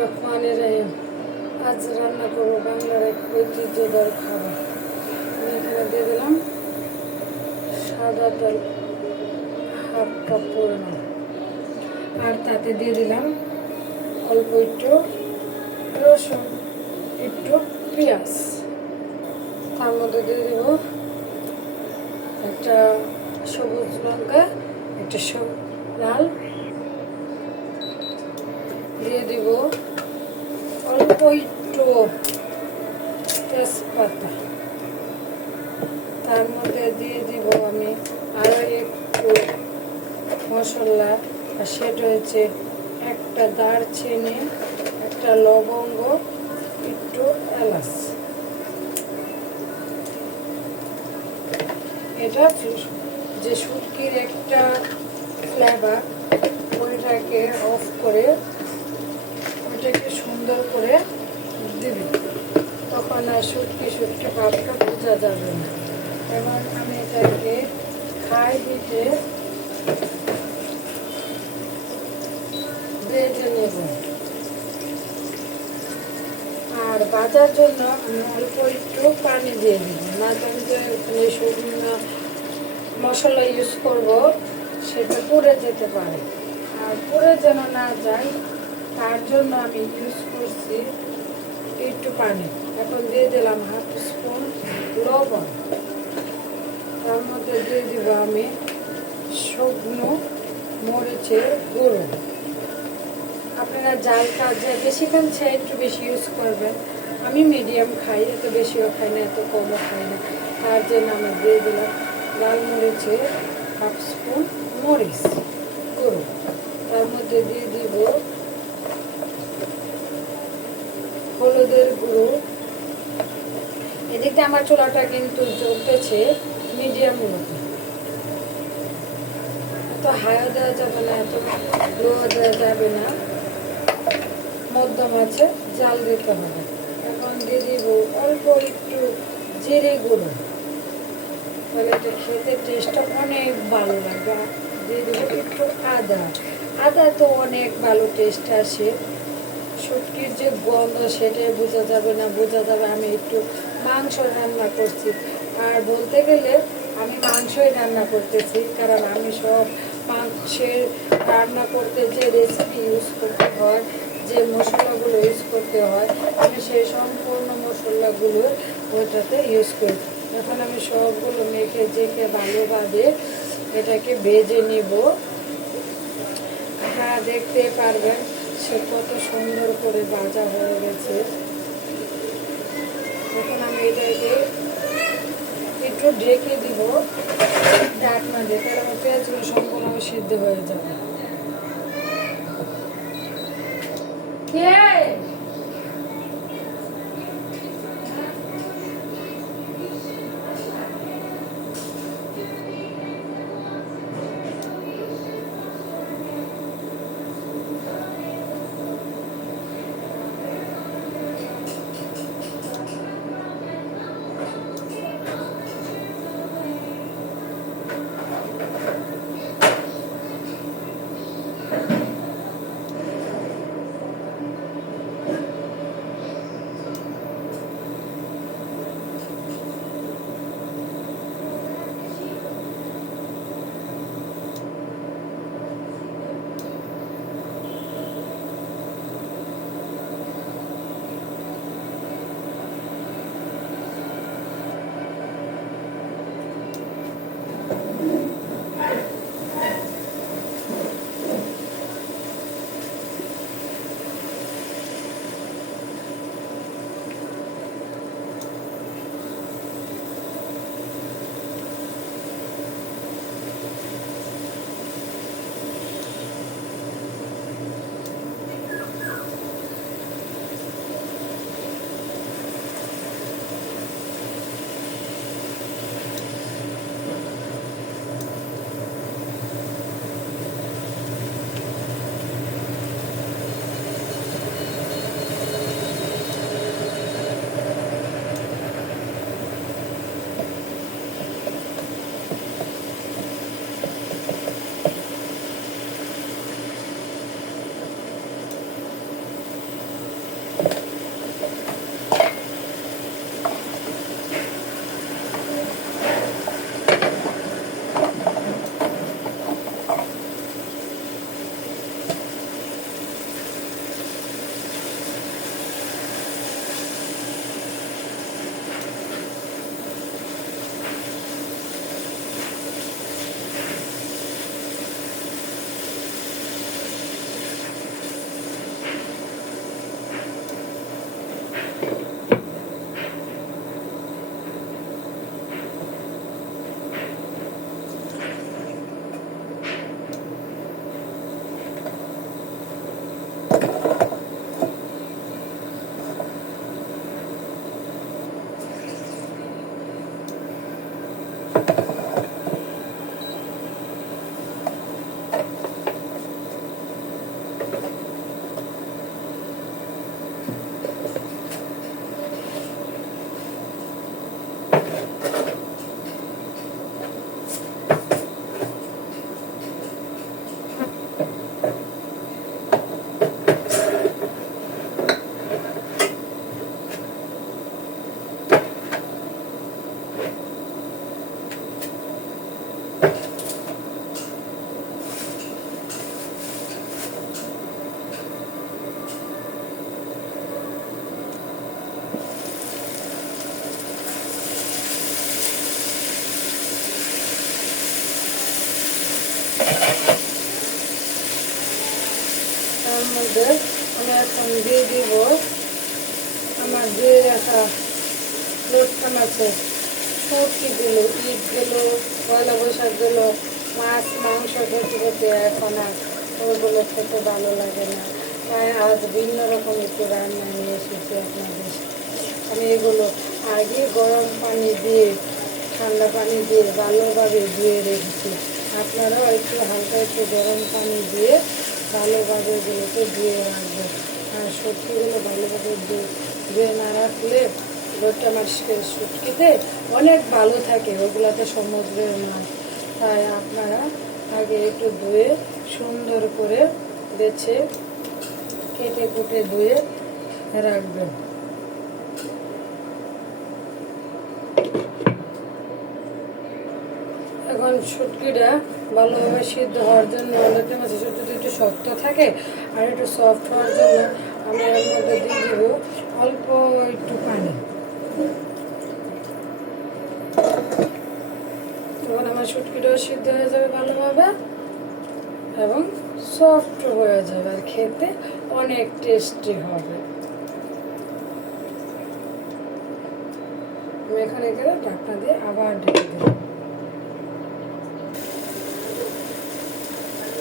রহমান রহিম আজ রান্না করব বাংলার এক ঐতিহ্যদার খাবার। আমি এখানে দিয়ে দিলাম সাদা তেল, হাফ কাপ পরিমাণ। আর তাতে দিয়ে দিলাম অল্প একটু রসুন, একটু পেঁয়াজ। তার মধ্যে দিয়ে দেব একটা সবুজ লঙ্কা, একটা লাল দিয়ে দিব। অল্প একটু তেজপাতা। তার মধ্যে দিয়ে দিব আমি আরও একটু মশলা। আর সেটা হচ্ছে একটা দারচিনি, একটা লবঙ্গ, একটু এলাচ। এটা যে শুটকির একটা ফ্লেভার ওইটাকে অফ করে ওইটাকে সুন্দর করে দিবি। তখন আর শুটকি শুটকি ভাবটা বোঝা যাবে না। এবার আমি এটাকে খাই দিতে বেজে নেব। আর বাজার জন্য আমি অল্প একটু পানি দিয়ে দিব। না আমি যে মশলা ইউজ করব, সেটা পুড়ে যেতে পারে। আর পুড়ে যেন না যায় তার জন্য আমি ইউজ করছি একটু পানি। এখন দিয়ে দিলাম হাফ স্পুন লবণ। তার মধ্যে দিয়ে দিব আমি শুকনো মরিচের গুঁড়ো। আপনারা জালটা যে বেশি খান সে একটু বেশি ইউজ করবেন। আমি মিডিয়াম খাই, এত বেশিও খাই না, এত কমও খাই না। তার জন্য আমি দিয়ে দিলাম লাল মরিচের হাফ স্পুন মরিচ গুঁড়ো। তার মধ্যে দিয়ে দিব হলুদের গুঁড়ো এদিকে আমার চুলাটা কিন্তু জ্বলতেছে মিডিয়াম মতো এত হাইও দেওয়া যাবে না, এত লো দেওয়া যাবে না। মধ্যম আছে, জাল দিতে হবে। এখন দিয়ে দিব অল্প একটু জিরে গুঁড়ো। তাহলে এটা খেতে টেস্টটা অনেক ভালো লাগবে। দিয়ে দেবো একটু আদা। আদা তো অনেক ভালো টেস্ট আসে। শুটকির যে গন্ধ সেটাই বোঝা যাবে না, বোঝা যাবে আমি একটু মাংস রান্না করছি। আর বলতে গেলে আমি মাংসই রান্না করতেছি, কারণ আমি সব মাংসের রান্না করতে যে রেসিপি ইউজ করতে হয়, যে মশলাগুলো ইউজ করতে হয়, আমি সেই সম্পূর্ণ মশলাগুলো ওইটাতে ইউজ করি। এখন আমি সবগুলো মেখে জেখে ভালোভাবে এটাকে ভেজে নিব। আপনারা দেখতে পারবেন। সে কত সুন্দর করে বাজা হয়ে গেছে। এখন আমি এটাকে একটু ঢেকে দিব। ঢাকনা দিয়ে, তাহলে আমার পেঁয়াজগুলো সম্পূর্ণ সিদ্ধ হয়ে যাবে। কে? মধ্যে আমি এখন দিয়ে দিব। আমার দিয়ে রাখা লোটকা মাছের ঈদ ঈদগুলো পয়লা বৈশাখ গেলো মাছ, মাংস খেতে খেতে এখন আর ওগুলো খেতে ভালো লাগে না। তাই আজ ভিন্ন রকম একটু রান্না নিয়ে এসেছি আপনাদের আমি এগুলো আগে গরম পানি দিয়ে, ঠান্ডা পানি দিয়ে ভালোভাবে ধুয়ে রেখেছি। আপনারাও একটু হালকা একটু গরম পানি দিয়ে ভালোভাবে ধুয়ে রাখব। আর সবজিগুলো ভালোভাবে ধুয়ে না রাখলে লোটটা মাছের শুটকিতে অনেক ভালো থাকে, ওগুলাতে সমুদ্রের মাছ তাই আপনারা আগে একটু ধুয়ে সুন্দর করে বেছে, কেটে কুটে ধুয়ে রাখবেন। এখন শুটকিটা ভালোভাবে সিদ্ধ হওয়ার জন্য লোটে মাছের শুটকিটা একটু শক্ত থাকে আর একটু সফট হওয়ার জন্য আমি এর মধ্যে দিয়ে দিব অল্প একটু পানি। তখন আমার শুটকিটাও সিদ্ধ হয়ে যাবে ভালোভাবে এবং সফট হয়ে যাবে আর খেতে অনেক টেস্টি হবে। আমি এখানে গেলে ঢাকনা দিয়ে আবার ঢেকে দিলাম।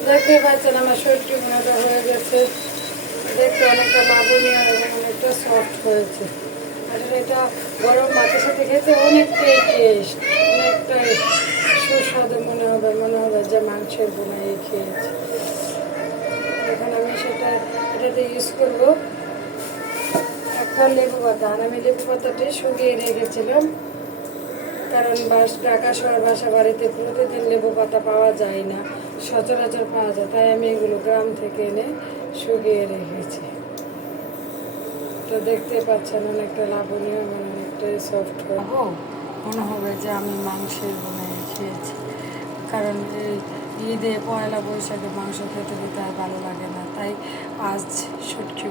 দেখতে পাচ্ছেন আমার শরীরটি মোটা হয়ে গেছে। দেখতে অনেকটা লাবণীয় এবং অনেকটা সফট হয়েছে। আর এটা গরম ভাতের সাথে খেতে অনেকটাই টেস্ট অনেকটাই সুস্বাদু মনে হবে মনে হবে যে মাংসের বোনাই খেয়েছি। এখন আমি সেটা, এটাতে ইউজ করব। একটা লেবু পাতা, আর আমি লেবু পাতাটি শুকিয়ে রেখেছিলাম। কারণ বাস, ঢাকা শহর বাসা বাড়িতে প্রতিদিন লেবু পাতা পাওয়া যায় না। সচরাচর পাওয়া যায়, তাই আমি এগুলো গ্রাম থেকে এনে শুকিয়ে রেখেছি। তো দেখতে পাচ্ছেন অনেকটা লাবণীয় মানে অনেকটাই সফট হব মনে হবে যে আমি মাংসের বানিয়ে খেয়েছি। কারণ এই ঈদে, পয়লা বৈশাখে মাংস খেতে খেতে আর ভালো লাগে না। তাই আজ শুটকি